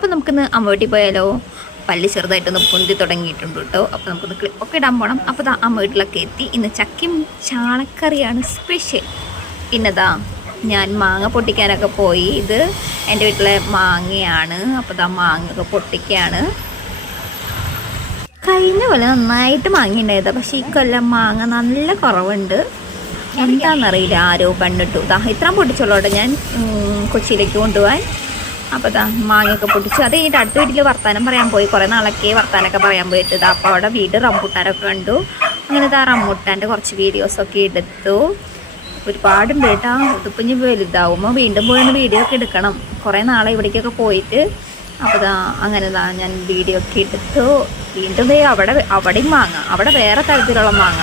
അപ്പോൾ നമുക്കിന്ന് അമ്മ വീട്ടിൽ പോയാലോ? പല്ല് ചെറുതായിട്ടൊന്ന് പൊന്തി തുടങ്ങിയിട്ടുണ്ട് കേട്ടോ. അപ്പോൾ നമുക്കൊന്ന് ക്ലിപ്പൊക്കെ ഇടാൻ പോകണം. അപ്പോൾ അമ്മ വീട്ടിലൊക്കെ എത്തി. ഇന്ന് ചക്കയും ചാളക്കറിയാണ് സ്പെഷ്യൽ. പിന്നെതാ ഞാൻ മാങ്ങ പൊട്ടിക്കാനൊക്കെ പോയി. ഇത് എൻ്റെ വീട്ടിലെ മാങ്ങയാണ്. അപ്പോൾ മാങ്ങയൊക്കെ പൊട്ടിക്കുകയാണ്. കഴിഞ്ഞ കൊല്ലം നന്നായിട്ട് മാങ്ങ ഉണ്ടായത്, പക്ഷേ ഈ കൊല്ലം മാങ്ങ നല്ല കുറവുണ്ട്. എന്താണെന്നറിയില്ല, ആരോ കണ്ടിട്ടു. ഇത്രയും പൊട്ടിച്ചുള്ളൂട്ടോ ഞാൻ കൊച്ചിയിലേക്ക് കൊണ്ടുപോകാൻ. അപ്പോൾ മാങ്ങയൊക്കെ പൊട്ടിച്ചു. അത് കഴിഞ്ഞിട്ട് അടുത്ത വീട്ടിൽ വർത്താനം പറയാൻ പോയി. കുറേ നാളൊക്കെ വർത്താനമൊക്കെ പറയാൻ പോയിട്ട് അപ്പോൾ അവിടെ വീട് റംബൂട്ടാനൊക്കെ കണ്ടു. അങ്ങനെ റംബൂട്ടാൻ്റെ കുറച്ച് വീഡിയോസൊക്കെ എടുത്തു. ഒരുപാടുണ്ട് കേട്ടോ. ഇതിപ്പോൾ ഇനി വലുതാവുമ്പോൾ വീണ്ടും പോയി വീഡിയോ ഒക്കെ എടുക്കണം. കുറേ നാളെ ഇവിടേക്കൊക്കെ പോയിട്ട്. അപ്പോൾ അങ്ങനെ ഞാൻ വീഡിയോ ഒക്കെ എടുത്തു. വീണ്ടും അവിടെയും മാങ്ങ, അവിടെ വേറെ തരത്തിലുള്ള മാങ്ങ.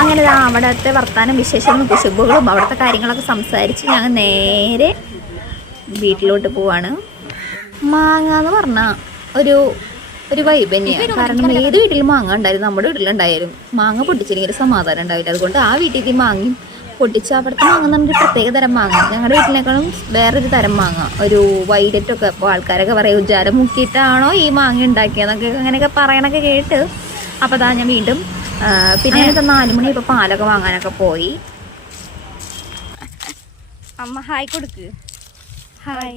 അങ്ങനെ അവിടുത്തെ വർത്താനം വിശേഷങ്ങളും കുശുമ്പുകളും അവിടുത്തെ കാര്യങ്ങളൊക്കെ സംസാരിച്ച് ഞങ്ങൾ നേരെ വീട്ടിലോട്ട് പോവാണ്. മാങ്ങ എന്ന് പറഞ്ഞാൽ ഒരു വൈബ് തന്നെയാണ്. കാരണം ഏത് വീട്ടിലും മാങ്ങ ഉണ്ടായാലും നമ്മുടെ വീട്ടിലുണ്ടായാലും മാങ്ങ പൊട്ടിച്ചില്ലെങ്കിൽ സമാധാനം ഉണ്ടാവില്ല. അതുകൊണ്ട് ആ വീട്ടിൽ മാങ്ങയും പൊട്ടിച്ച് അവിടുത്തെ മാങ്ങ എന്ന് പറഞ്ഞൊരു പ്രത്യേക തരം മാങ്ങ. ഞങ്ങളുടെ വീട്ടിനേക്കാളും വേറൊരു തരം മാങ്ങ, ഒരു വൈലറ്റൊക്കെ. അപ്പോൾ ആൾക്കാരൊക്കെ പറയും ഉജ്ജാരം മുക്കിയിട്ടാണോ ഈ മാങ്ങ ഉണ്ടാക്കിയതെന്നൊക്കെ അങ്ങനെയൊക്കെ പറയണൊക്കെ കേട്ട്. അപ്പോൾ ഞാൻ വീണ്ടും പിന്നെ 4 മണി ഇപ്പോൾ പാലൊക്കെ വാങ്ങാനൊക്കെ പോയി. അമ്മ ഹായ് കൊടുക്ക്. ഹായ്.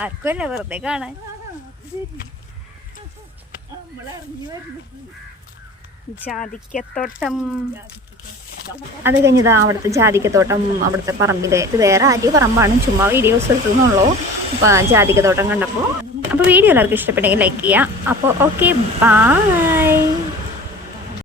ആർക്കുമല്ല, വെറുതെ കാണാൻ. ജാതിക്കത്തോട്ടം. അത് കഴിഞ്ഞതാ അവിടുത്തെ ജാതിക്കത്തോട്ടം, അവിടുത്തെ പറമ്പിലെ. ഇത് വേറെ ആദ്യ പറമ്പാണ്, ചുമ്മാ വീഡിയോസ് എടുത്തുന്നുള്ളൂ. അപ്പോൾ ജാതിക്കത്തോട്ടം കണ്ടപ്പോൾ. അപ്പോൾ വീഡിയോ എല്ലാവർക്കും ഇഷ്ടപ്പെട്ടെങ്കിൽ ലൈക്ക് ചെയ്യുക. അപ്പോൾ ഓക്കെ, ബൈ.